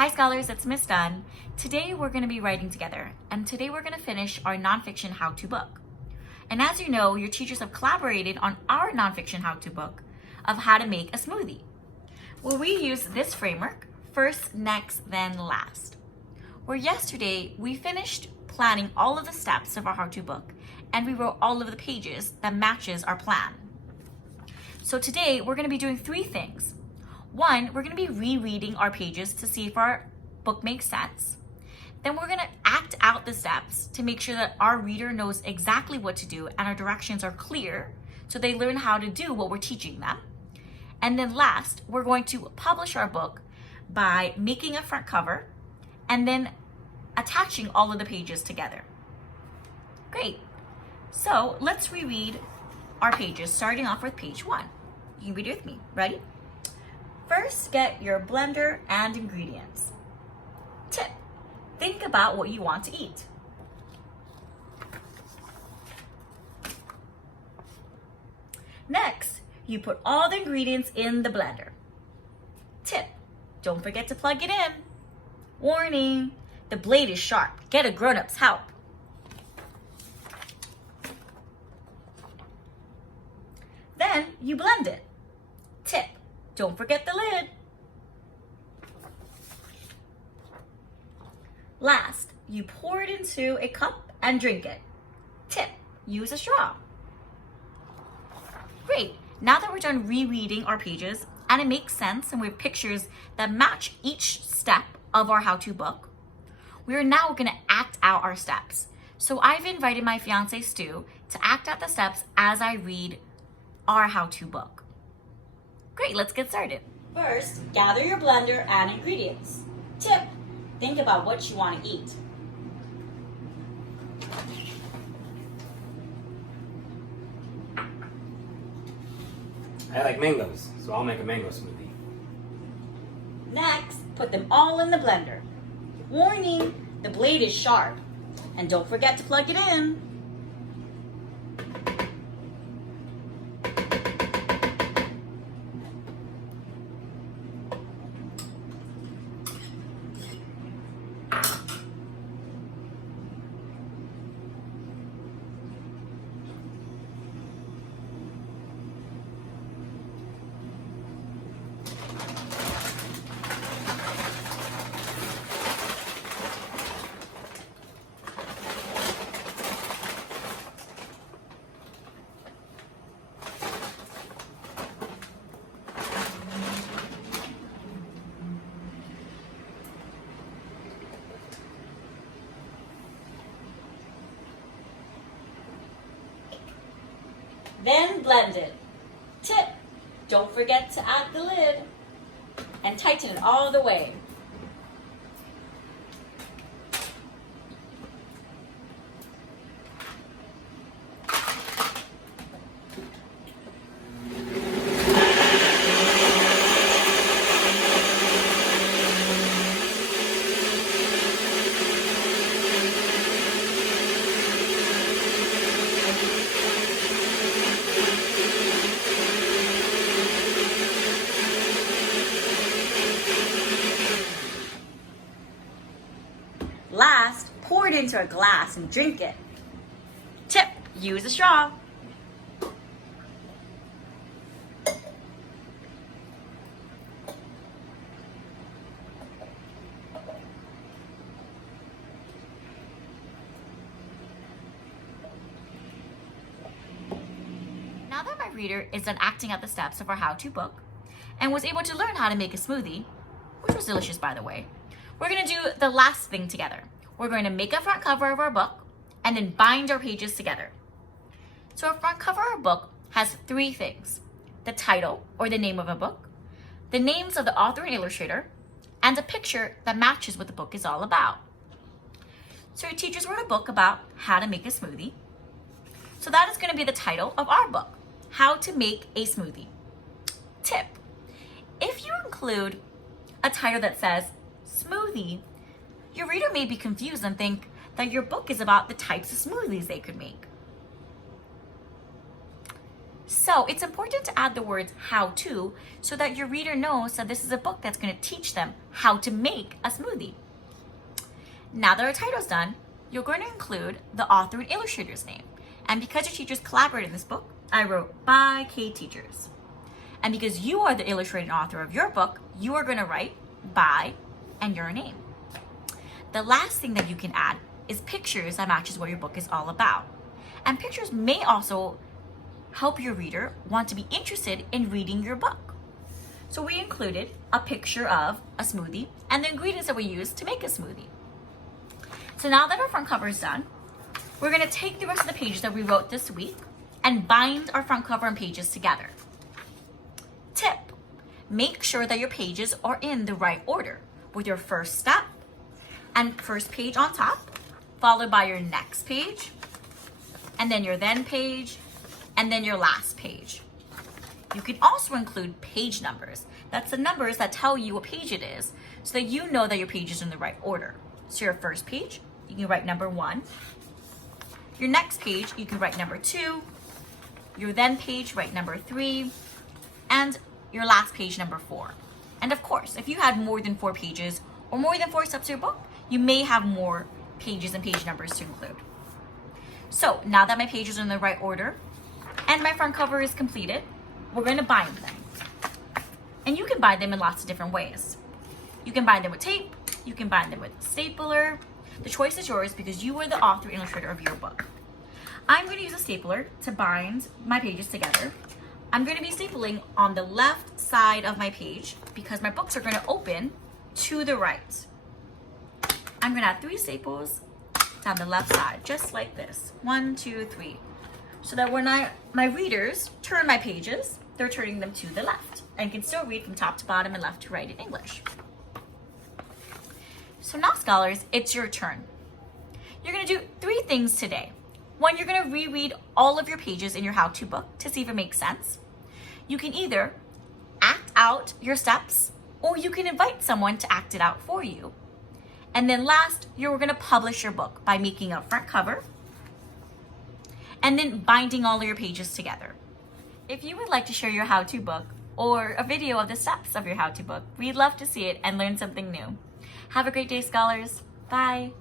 Hi scholars, it's Miss Dunn. Today we're going to be writing together, and today we're going to finish our nonfiction how-to book. And as you know, your teachers have collaborated on our nonfiction how-to book of how to make a smoothie. Well, we use this framework, first, next, then last. Where yesterday we finished planning all of the steps of our how-to book, and we wrote all of the pages that matches our plan. So today we're going to be doing three things. One, we're going to be rereading our pages to see if our book makes sense. Then we're going to act out the steps to make sure that our reader knows exactly what to do and our directions are clear so they learn how to do what we're teaching them. And then last, we're going to publish our book by making a front cover and then attaching all of the pages together. Great. So let's reread our pages, starting off with page 1. You can read it with me. Ready? First, get your blender and ingredients. Tip: think about what you want to eat. Next, you put all the ingredients in the blender. Tip: don't forget to plug it in. Warning: the blade is sharp. Get a grown-up's help. Then you blend it. Tip: don't forget the lid. Last, you pour it into a cup and drink it. Tip: use a straw. Great. Now that we're done rereading our pages and it makes sense and we have pictures that match each step of our how-to book, we are now going to act out our steps. So I've invited my fiance Stu to act out the steps as I read our how-to book. Great, let's get started. First, gather your blender and ingredients. Tip: think about what you want to eat. I like mangoes, so I'll make a mango smoothie. Next, put them all in the blender. Warning, the blade is sharp. And don't forget to plug it in. Then blend it. Tip: don't forget to add the lid and tighten it all the way. Last, pour it into a glass and drink it. Tip: use a straw. Now that my reader is done acting out the steps of our how-to book and was able to learn how to make a smoothie, which was delicious by the way, we're going to do the last thing together. We're going to make a front cover of our book and then bind our pages together. So our front cover of our book has three things: the title or the name of a book, the names of the author and illustrator, and a picture that matches what the book is all about. So your teachers wrote a book about how to make a smoothie. So that is going to be the title of our book, How to Make a Smoothie. Tip: if you include a title that says smoothie, your reader may be confused and think that your book is about the types of smoothies they could make. So it's important to add the words how to so that your reader knows that this is a book that's going to teach them how to make a smoothie. Now that our title's done, you're going to include the author and illustrator's name. And because your teachers collaborated in this book, I wrote by K Teachers. And because you are the illustrator and author of your book, you are going to write by and your name. The last thing that you can add is pictures that matches what your book is all about. And pictures may also help your reader want to be interested in reading your book. So we included a picture of a smoothie and the ingredients that we use to make a smoothie. So now that our front cover is done, we're going to take the rest of the pages that we wrote this week and bind our front cover and pages together. Tip: make sure that your pages are in the right order, with your first step and first page on top, followed by your next page, and then your then page, and then your last page. You can also include page numbers. That's the numbers that tell you what page it is, so that you know that your page is in the right order. So your first page, you can write number 1. Your next page, you can write number 2. Your then page, write number 3. And your last page, number 4. And of course, if you had more than 4 pages or more than 4 steps to your book, you may have more pages and page numbers to include. So now that my pages are in the right order and my front cover is completed, we're going to bind them. And you can bind them in lots of different ways. You can bind them with tape, you can bind them with stapler. The choice is yours because you are the author and illustrator of your book. I'm going to use a stapler to bind my pages together. I'm going to be stapling on the left side of my page because my books are going to open to the right. I'm going to add 3 staples down the left side, just like this. 1, 2, 3. So that when my readers turn my pages, they're turning them to the left and can still read from top to bottom and left to right in English. So now, scholars, it's your turn. You're going to do 3 things today. 1, you're going to reread all of your pages in your how-to book to see if it makes sense. You can either act out your steps or you can invite someone to act it out for you. And then last, you're going to publish your book by making a front cover and then binding all of your pages together. If you would like to share your how-to book or a video of the steps of your how-to book, we'd love to see it and learn something new. Have a great day, scholars. Bye.